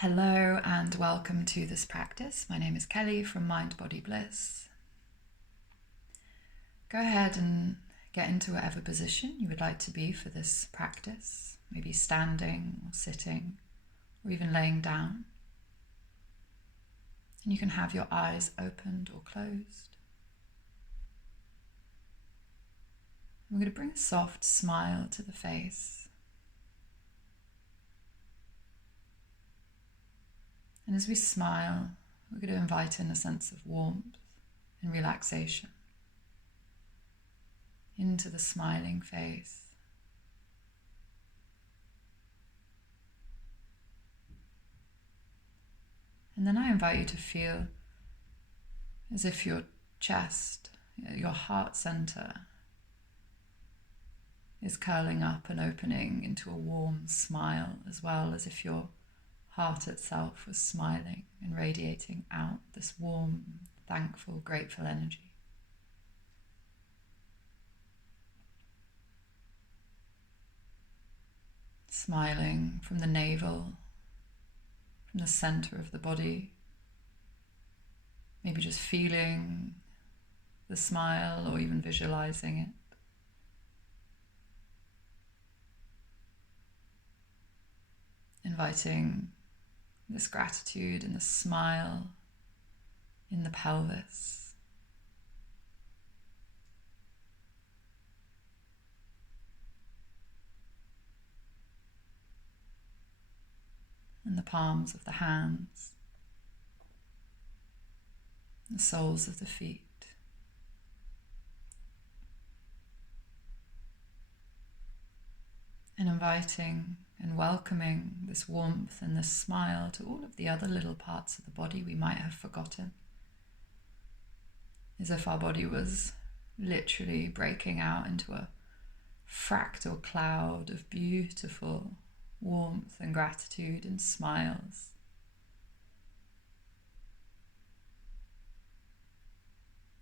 Hello and welcome to this practice. My name is Kelley from Mind Body Bliss. Go ahead and get into whatever position you would like to be for this practice, maybe standing or sitting or even laying down. And you can have your eyes opened or closed. We're going to bring a soft smile to the face. And as we smile, we're going to invite in a sense of warmth and relaxation into the smiling face. And then I invite you to feel as if your chest, your heart center, is curling up and opening into a warm smile, as well as if your heart itself was smiling and radiating out this warm, thankful, grateful energy. Smiling from the navel, from the center of the body, maybe just feeling the smile or even visualizing it. Inviting this gratitude and the smile in the pelvis. And the palms of the hands, the soles of the feet. And inviting and welcoming this warmth and this smile to all of the other little parts of the body we might have forgotten. As if our body was literally breaking out into a fractal cloud of beautiful warmth and gratitude and smiles.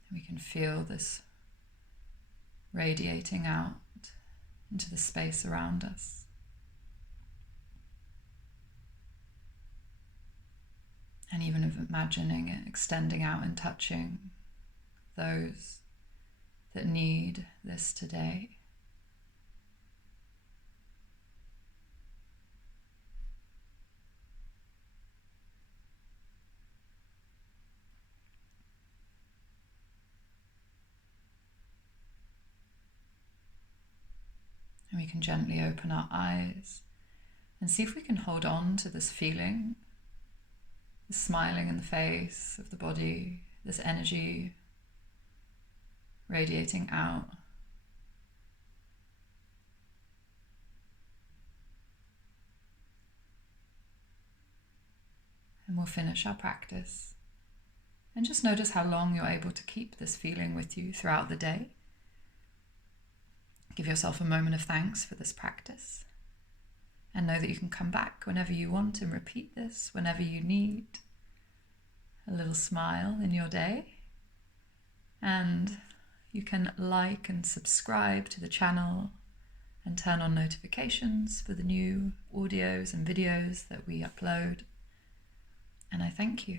And we can feel this radiating out into the space around us. And even of imagining it extending out and touching those that need this today. And we can gently open our eyes and see if we can hold on to this feeling, the smiling in the face of the body, this energy radiating out. And we'll finish our practice. And just notice how long you're able to keep this feeling with you throughout the day. Give yourself a moment of thanks for this practice. And know that you can come back whenever you want and repeat this whenever you need a little smile in your day. And you can like and subscribe to the channel and turn on notifications for the new audios and videos that we upload. And I thank you.